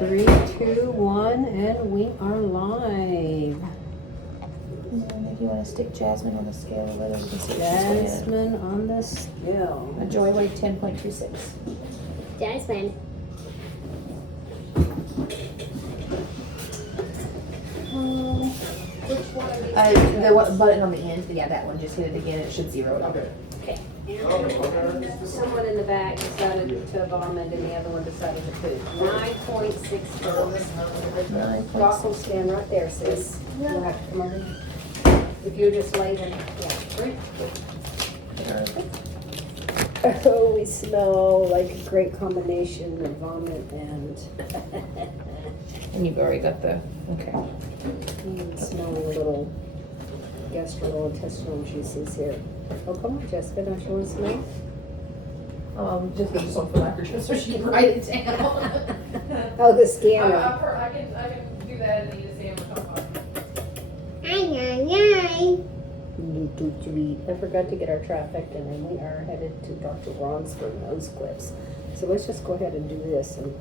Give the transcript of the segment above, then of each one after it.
3, 2, 1, and we are live. And if you want to stick Jasmine on the scale, whether you can see Jasmine on the scale. A joy weighed 10.26. Jasmine. Which one of these? The button on the end, yeah, that one. Just hit it again. It should zero it. Okay. Someone in the back decided to vomit and the other one decided to poop. 9.6 girls. 9.6. Doc will stand right there, sis. You'll have to come over. If you're just laying, yeah. Oh, we smell like a great combination of vomit and And you've already got the, okay. smelling a little gastrointestinal juices here. Oh, come on, Jessica, don't you want to smell? Just get this one for microchip so she can write it down. Oh, the scanner. I can do that and then you just say I'm I forgot to get our trifecta and we are headed to Dr. Ron's for nose clips. So let's just go ahead and do this and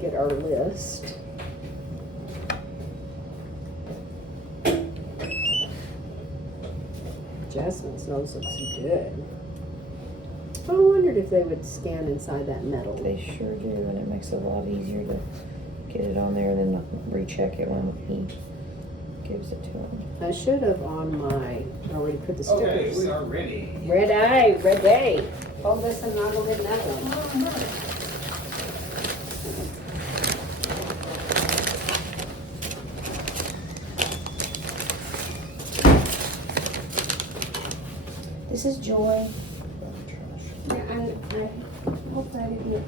get our list. Jasmine's nose looks good. I wondered if they would scan inside that metal. They sure do, and it makes it a lot easier to get it on there and then recheck it when he gives it to him. I should have on my, already put the Okay, stickers. we are ready. Red eye, red day. Hold this and I'll go get that one. This is Joy. I hope that is you.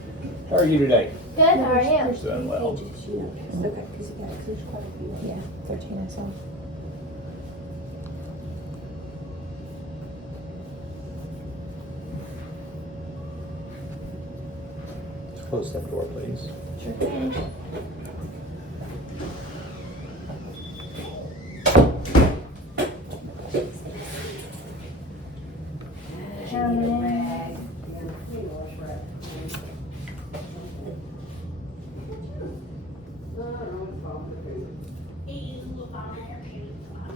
How are you today? Good, how are you? Doing well. Okay, because there's quite a few. Yeah, 13 I saw. Close that door, please. Sure thing.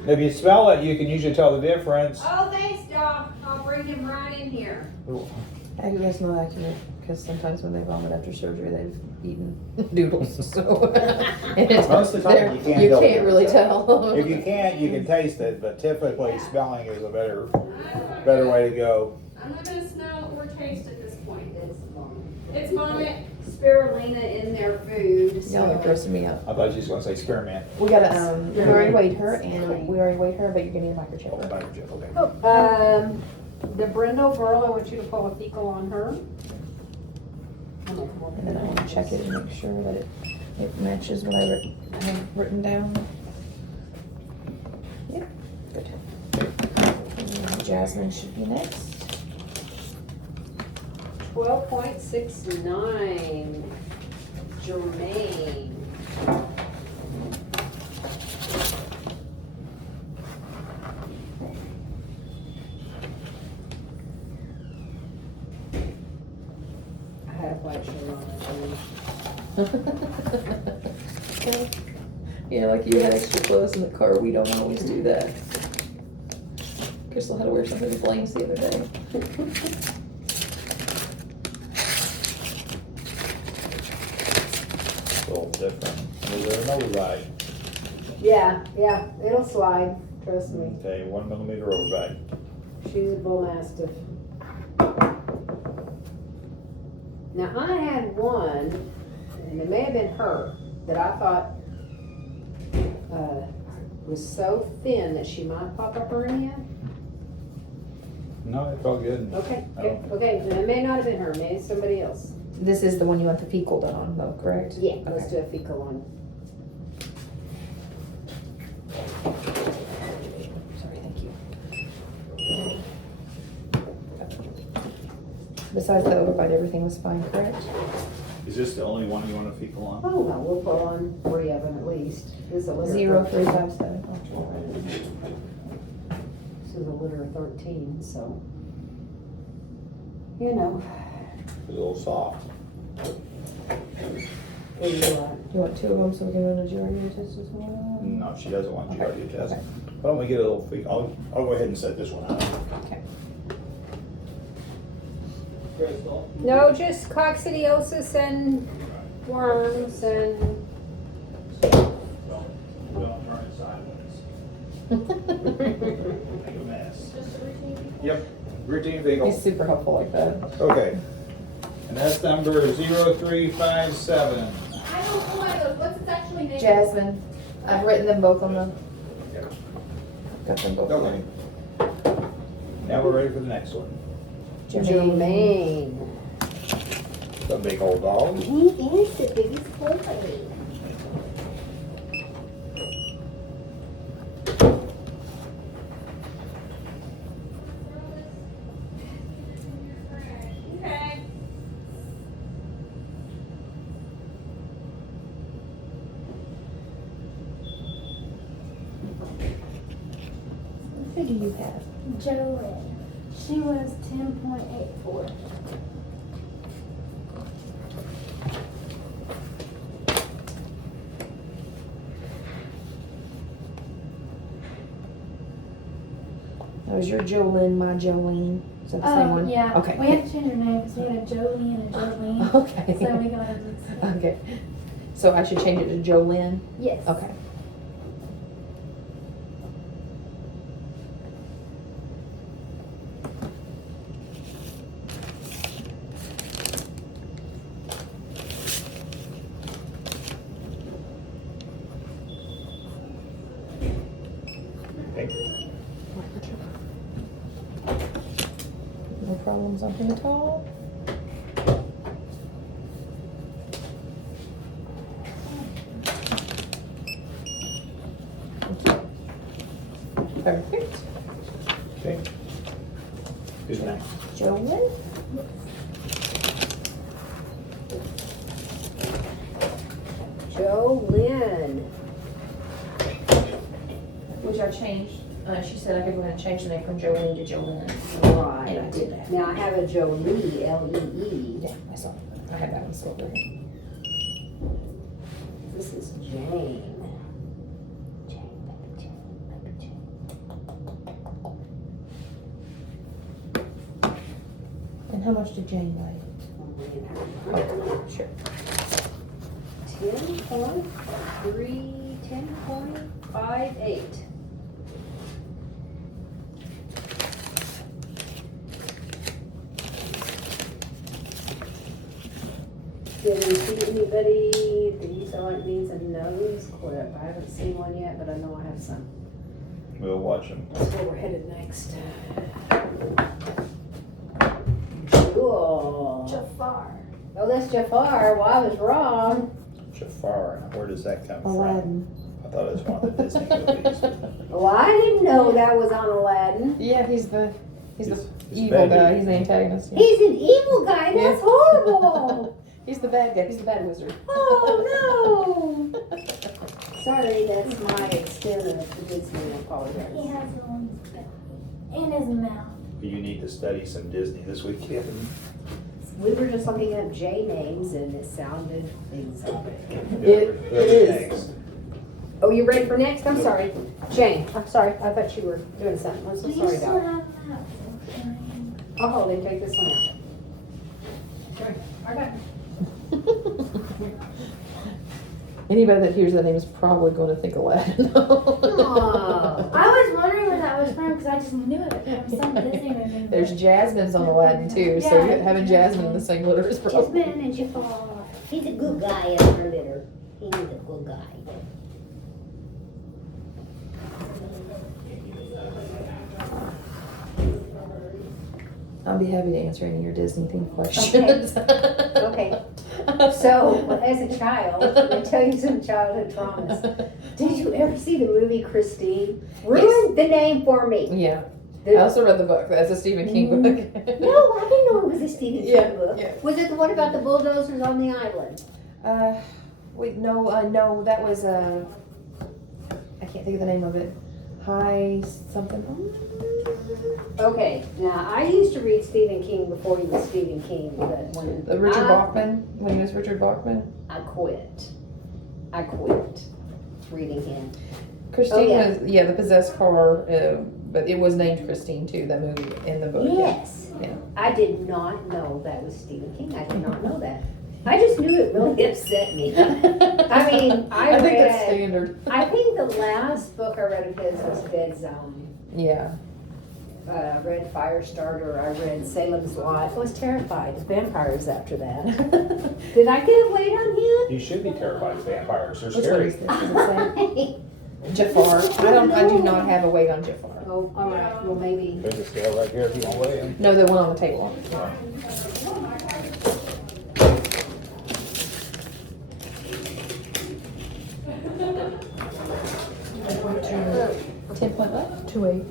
If you smell it, you can usually tell the difference. Oh, thanks, Doc. I'll bring him right in here. That's not accurate, because sometimes when they vomit after surgery, they've eaten noodles, so. And it's- Most of the time, you can't You tell the can't really difference. tell. If you can't, you can taste it, but typically smelling is a better way to go. I'm not gonna smell or taste at this point. It's vomit, spirulina in their food. Y'all are grossing me out. I thought you was gonna say spearmint. We gotta, we already weighed her, and we already weighed her, but you're gonna need a Oh, microchip. microchip, okay. The Brindle girl, I want you to pull a fecal on her. And then I wanna check it and make sure that it matches what I have written down. Yep, good. And Jasmine should be next. 12.69. Jermaine. I had a white shirt on, I think. Yeah, like you had extra clothes in the car, we don't always do that. Crystal had to wear something with flames the other day. It's a little different. Is there another ride? Yeah, it'll slide, trust me. Okay, 1 millimeter overbite. She's a bullmastiff. Now, I had one, and it may have been her, that I thought was so thin that she might pop a hernia. No, it felt good. Okay, Oh. okay, and it may not have been her, maybe somebody else. This is the one you want the fecal done on, though, correct? Yeah, let's Okay. do a fecal one. Sorry, thank you. Besides the overbite, everything was fine, correct? Is this the only one you want a fecal on? Oh, no, we'll put on 3 of them at least. This is a litter. 0357. This is a litter of 13, so. You know. It's a little soft. What do you want? You want 2 of them so we can run a Giardia test as well? No, she doesn't want Okay, Giardia test. okay. Why don't we get a little, I'll go ahead and set this one up. Okay. Crystal? No, just coccidiosis and worms and. Don't turn it sideways. Make a mess. Yep, routine He's vehicle. super helpful like that. Okay. And that's number 0357. I don't know why those, what's its actually name? Jasmine. I've written them both on the. Got them both. Okay. Now we're ready for the next one. Jermaine. The big old dog. He is the biggest boy. Okay. Who do you have? Joanne. She was 10.84. That was your Jolene, my Jolene. Is that the same one? Yeah. Okay. We had to change her name because we had a Jolie and a Jolene. Okay. So we got her mixed up. Okay. So I should change it to Jolene? Yes. Okay. Okay. No problems on him at all? Perfect. Okay. Who's next? Jolene? Jolynn. Which I changed. She said I could go ahead and change the name from Jolene to Jolene. Right. And I did that. Now I have a Jolie, L-E-E. Yeah, I saw it. I had that one still over here. This is Jane. And how much did Jane weigh? Oh, sure. 10.58. Did you see anybody that you feel like needs a nose clip? I haven't seen one yet, but I know I have some. We'll watch them. That's where we're headed next. Cool. Jafar. Oh, that's Jafar. Well, I was wrong. Jafar, where does that come from? Aladdin. I thought it was one of the Disney movies. Well, I didn't know that was on Aladdin. Yeah, he's the He's evil bad guy. dude. He's the antagonist. Yeah. He's an evil guy. That's Yeah. horrible. He's the bad guy. He's the bad wizard. Oh, no. Sorry, that's my extent of the Disney. I He apologize. has one in his mouth. You need to study some Disney this weekend. We were just looking up J names and it sounded exotic. Whoever's is. next. Oh, you ready for next? I'm sorry. Jane, I'm sorry. I thought you were doing something. I'm so Do you sorry, still dog. have that? I'll hold it. Take this one out. Sorry. I got Anybody that hears that name is probably going to think Aladdin. Aw. I was wondering where that was from because I just knew it from some Disney movie. There's Jasmine's on Aladdin too, so Yeah. having Jasmine in the same litter is probably. Jasmine and Jafar. He's a good guy in our litter. He's a good guy. I'll be happy to answer any of your Disney themed questions. Okay. So, as a child, let me tell you some childhood traumas. Did you ever see the movie Christine? Ruined the name for me. Yeah. The- I also read the book. That's a Stephen King book. No, I didn't know it was a Stephen King Yeah, book. yeah. Was it the one about the bulldozers on the island? Wait, no, that was I can't think of the name of it. High something. Okay, now I used to read Stephen King before he was Stephen King, but when The Richard Bachman, when he was Richard Bachman. I quit. I quit reading him. Christine yeah. was, yeah, the possessed car, but it was named Christine too, that movie in the book. Yes. Yeah. I did not know that was Stephen King. I did not know that. I just knew it really upset me. I mean, I think that's read, standard. I think the last book I read of his was Dead Zone. Yeah. I read Firestarter. I read Salem's Lot. I was terrified of vampires after that. Did I get it laid on him? You should be terrified of vampires. They're Which one scary. is this? Does it say? Jafar. I do not have a weight on Jafar. Oh, all right. Well, maybe. There's a scale right here if you want to weigh in. No, the one on the table. Yeah. Ten point what? 2.8.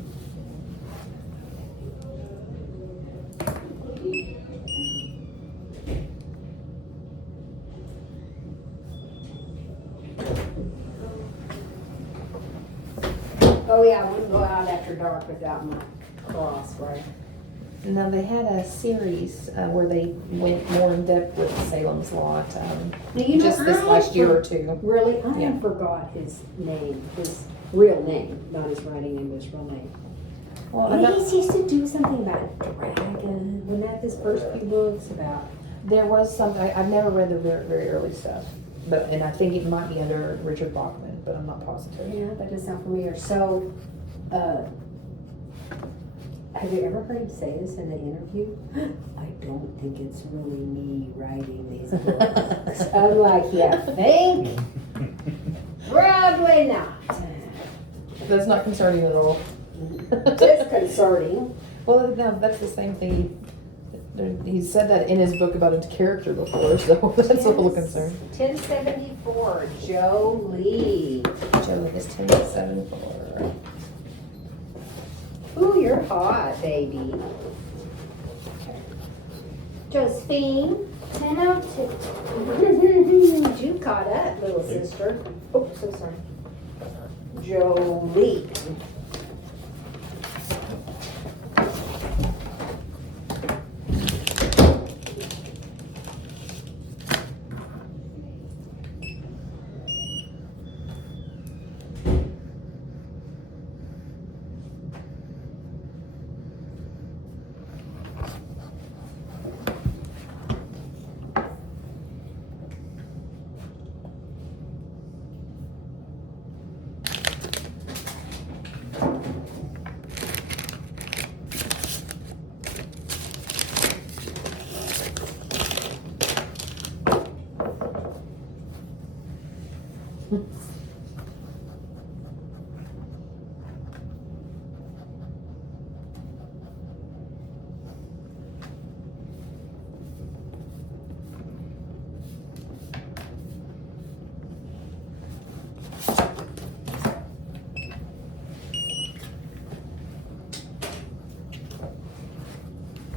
Oh yeah, I wouldn't go out after dark without my cross, right? Now they had a series where they went more in depth with Salem's Lot, Now, you know, just this I last year or two. Really, I Yeah. forgot his name, his real name, not his writing name, but his real name. Well, He used to do something about a dragon. Wasn't that his first few books about? there was some. I've never read the very early stuff, and I think it might be under Richard Bachman, but I'm not positive. Yeah, that does sound familiar. So, have you ever heard him say this in an interview? I don't think it's really me writing these books. I'm like, yeah, think? Probably not. That's not concerning at all. Disconcerting. Well, no, that's the same thing. He said that in his book about a character before, so that's a little concern. 1074, Joe Lee. Joe is 10.74. Ooh, you're hot, baby. Josephine. 10:02. You caught up, little sister. Oh, so sorry. Jolie.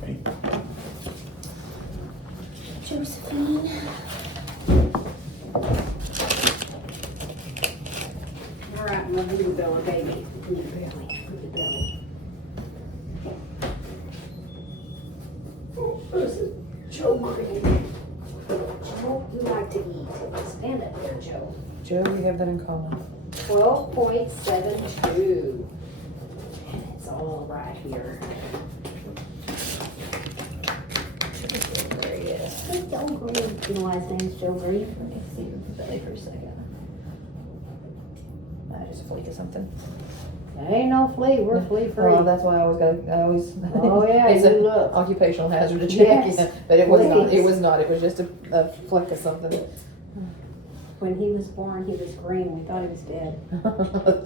Okay. Josephine. All right, my blue belly, baby. Blue belly, blue belly. Oh, this is Joe Green. Joe, you like to eat. Stand up there, Joe. Joe, we have that in common. 12.72. And it's all right here. There he is. Hey, Joe Green. You know why his name's Joe Green? Let me see the belly for a second. Just a flake of something. Ain't no flea, we're flea free. Well, that's why I always Oh, yeah, it's you an look. occupational hazard to check. Yes, Yeah, but it was not. It please. was not. It was just a fleck of something. When he was born, he was green. We thought he was dead.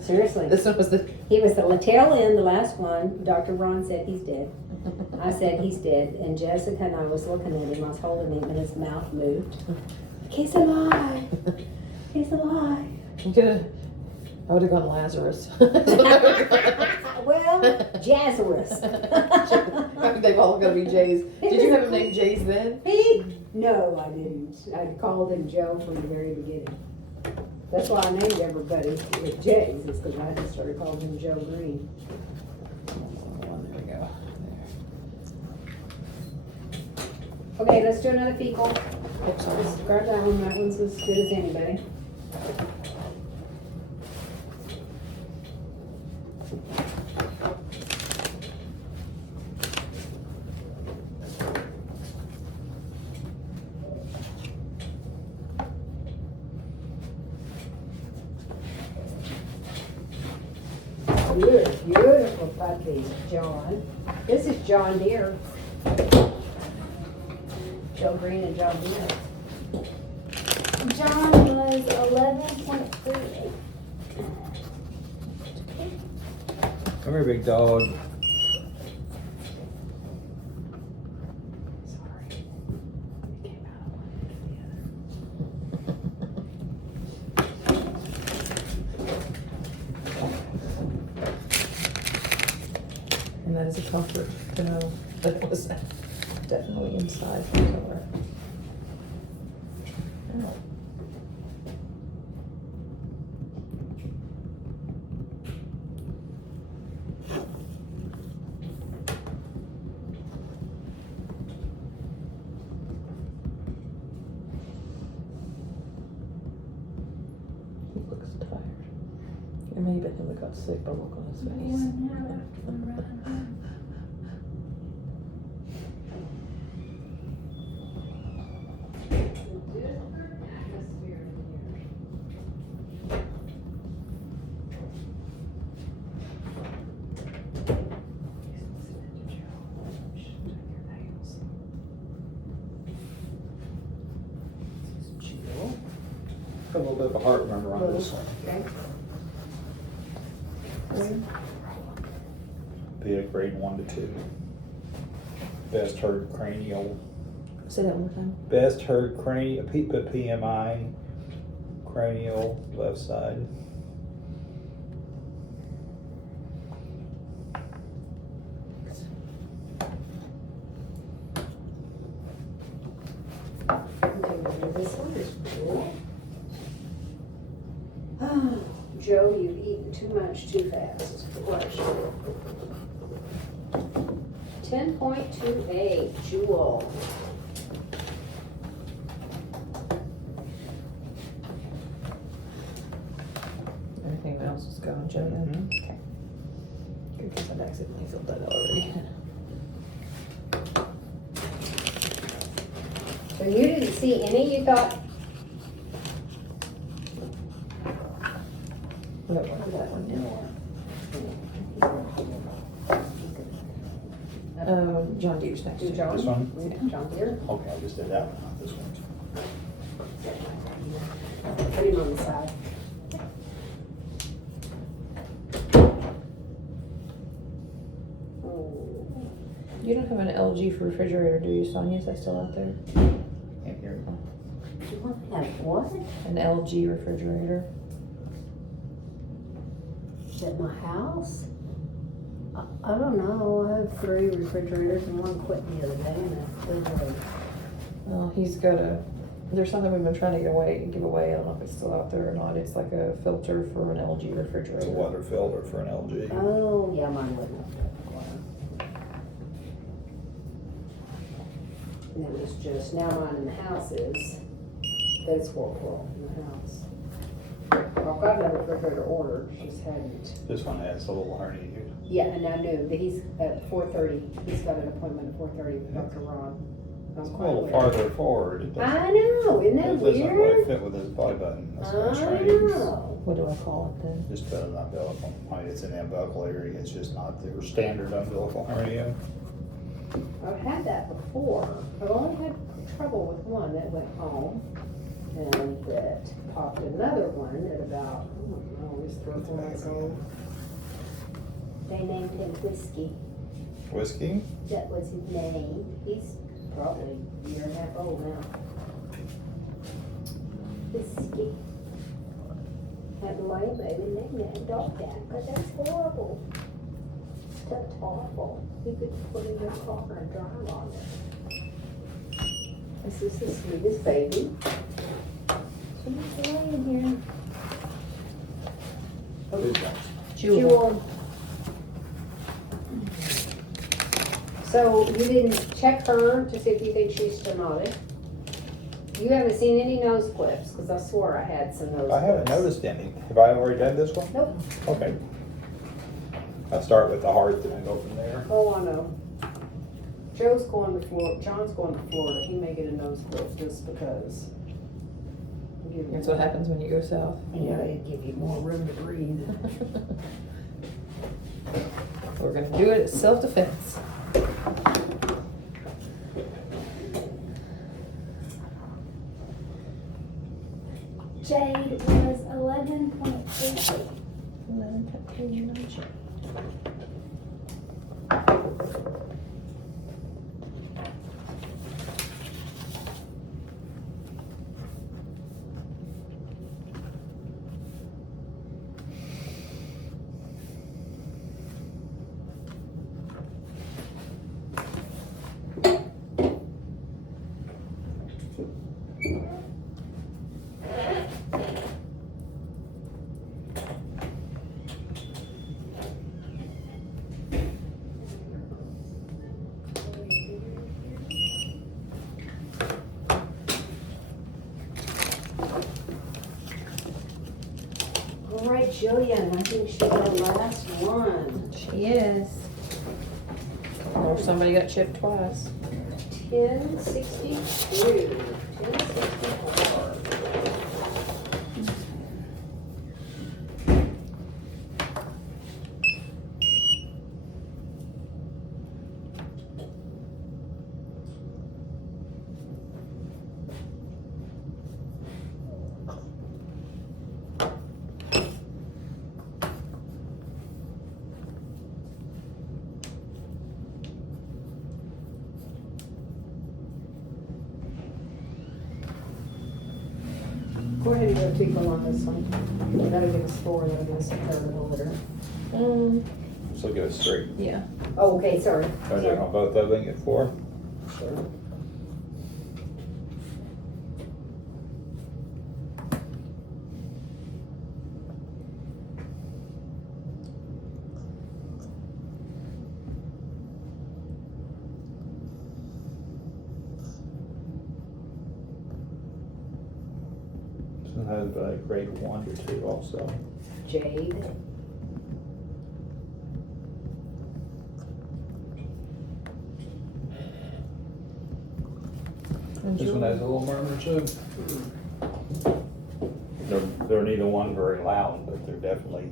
Seriously. This one was the. He was the tail end, the last one. Dr. Ron said he's dead. I said he's dead. And Jessica and I was looking at him. I was holding him and his mouth moved. He's alive. He's alive. You could have. I would have gone Lazarus. Well, Jazzarus. They've all got to be J's. Did you have him named J's then? He? No, I didn't. I called him Joe from the very beginning. That's why I named everybody with J's, is because I just started calling him Joe Green. There we go. Okay, let's do another fecal. Oops, sorry. Just grab that one. That one's as good as anybody. You're a beautiful puppy, John. This is John Deere. Joe Green and John Deere. John was 11.38. Come here, big dog. And that is a comfort to know that it was definitely inside somewhere. Oh. He looks tired. It may have been him that got sick, but look on his face. One hour after the run. Put a little bit of a heart murmur on this one. Okay. Be a grade 1 to 2. Best herd cranial. Say that one more time. Best herd cranial. Put PMI. Cranial left side. This one is cool. Joe, you've eaten too much too fast. Question. 10.28, Jewel. Everything else is going, Joe, then? Mhm. Okay. Good, because I've accidentally filled that out already. So you didn't see any, you thought, We don't want that one now. John Deere's next. do to John? This one? John Deere? Okay, I just did that one, not this one. Put him on the side. You don't have an LG for refrigerator, do you, Sonia? Is that still out there? Can't hear you. Do you want to have what? An LG refrigerator? At my house? I don't know, I have 3 refrigerators and one quit the other day and a refrigerator. Well, he's got a, there's something we've been trying to give away. I don't know if it's still out there or not. It's like a filter for an LG refrigerator. It's a water filter for an LG. Oh, yeah, mine wouldn't. And it was just, now mine in the house is, there's Whirlpool in the house. I've got another refrigerator ordered, just hadn't. This one has a little hernia here. Yeah, and I knew that he's at 4:30, he's got an appointment at 4:30 with Dr. Ron. It's a little farther forward. It doesn't, I know, isn't that it doesn't really weird? fit with his belly button. That's what I strange. know. What do I call it then? Just put an umbilical. I mean, it's in the umbilical area. It's just not the standard umbilical hernia. I've had that before. I've only had trouble with one that went home. And that popped another one at about, I don't know, it was 3 or 4 months old. They named him Whiskey. Whiskey? That was his name. He's probably a year and a half old now. Whiskey. Had my baby named that dog that, but that's horrible. That's awful. You could put it in your car and drive on it. This is the sweetest baby. She's laying here. Jewel. So you didn't check her to see if you think she's stenotic? You haven't seen any nose clips, because I swore I had some nose clips. I haven't noticed any. Have I already done this one? Nope. Okay. I start with the heart, then I go from there. Oh, I know. John's going to Florida. He may get a nose clip just because. That's what happens when you go south. Yeah, it'd give you more room to breathe. We're gonna do it as self-defense. Jade was 11.8. 11.89. All right, Jillian, I think she's the last one. She is. Or somebody got chipped twice. 1062. 1064. Go ahead and go Tico on this one. That'll give us 4, that'll give us a third of the litter. So give us 3. Yeah. Oh, okay, sorry. Are they on both of them get 4? Sure. This one has grade 1 to 2 also. Jade. This one has a little murmur too. They're neither one very loud, but they're definitely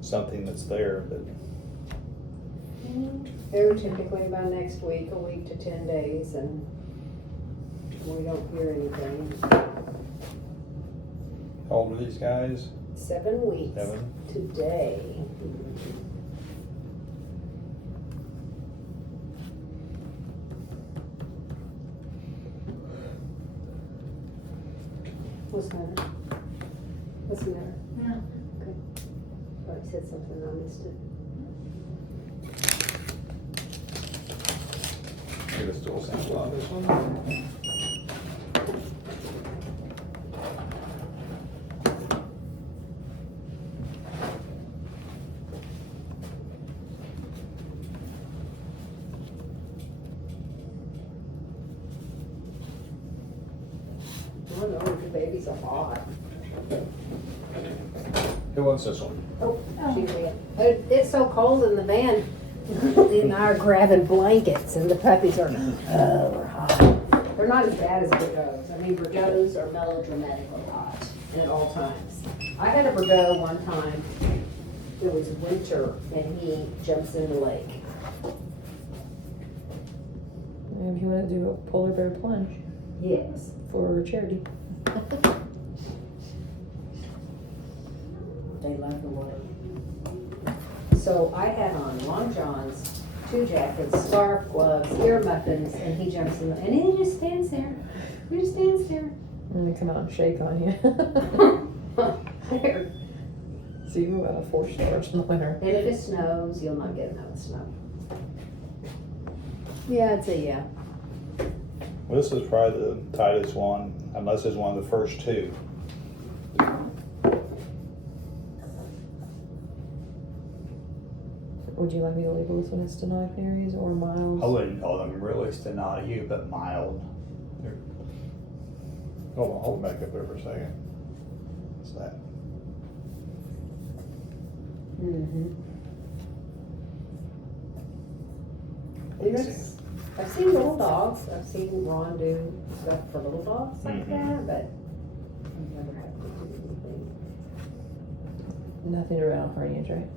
something that's there. But They're typically by next week, a week to 10 days, and we don't hear anything. how old are these guys? 7 weeks 7. today. What's the matter? What's the matter? No. Okay. Thought you said something, I missed it. Get a stool sample on this one. I don't know, the babies are hot. Who wants this one? Oh, she's in. It's so cold in the van. Lee and I are grabbing blankets and the puppies are, we're hot. They're not as bad as Bordeaux's. I mean, Bordeaux's are melodramatically hot at all times. I had a Bordeaux one time. It was winter and he jumps in the lake. Maybe you want to do a polar bear plunge Yes. for charity. They love the water. So I had on long johns, 2 jackets, scarf, gloves, ear muffins, and he jumps in, and he just stands there. He just stands there. And they come out and shake on you. There. So you about 4 stars in the winter. And if it snows, you'll not get enough snow. Yeah, I'd say yeah. Well, this is probably the tightest one, unless it's one of the first 2. Would you like me to label this one as stenotic areas or miles? I wouldn't call them really stenotic, but mild. hold the back up there for a second. What's that? Mm-hmm. I've seen little dogs, I've seen Ron do stuff for little dogs like Mhm. that, but I've never had to do anything. Nothing around hernias, right?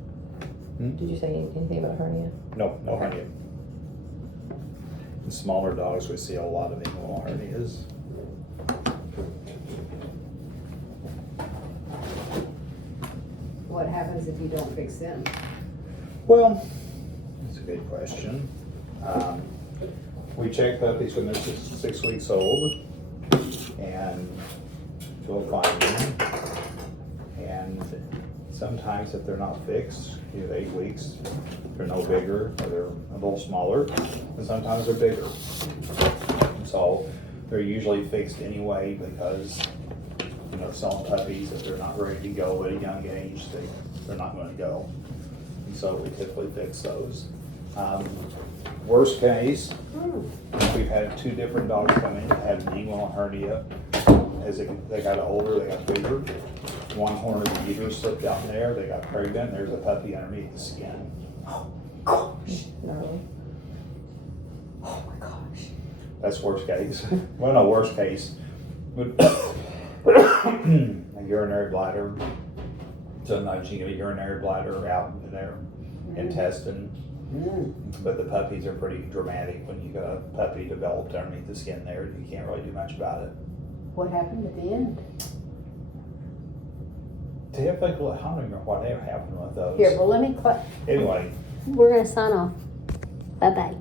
Hmm? Did you say anything about hernia? No hernia. In smaller dogs, we see a lot of inguinal hernias. What happens if you don't fix them? Well, that's a good question. We check puppies when they're 6 weeks old and we'll find them. And sometimes if they're not fixed, 8 weeks, they're no bigger or they're a little smaller, and sometimes they're bigger. So they're usually fixed anyway because, selling puppies, if they're not ready to go at a young age, they're not gonna go. And so we typically fix those. Worst case, we've had 2 different dogs come in that had an inguinal hernia. As they got older, they got bigger. One horn of the uterus slipped out in there, they got pregnant, there's a puppy underneath the skin. Oh, gosh. Gnarly. Oh, my gosh. That's worst case. Well, no, worst case would a urinary bladder. Sometimes you get a urinary bladder out in their intestine. But the puppies are pretty dramatic. When you got a puppy developed underneath the skin there, you can't really do much about it. What happened at the end? Typically, I don't even know what ever happened with those. Here, well, let me, Anyway, we're gonna sign off. Bye-bye.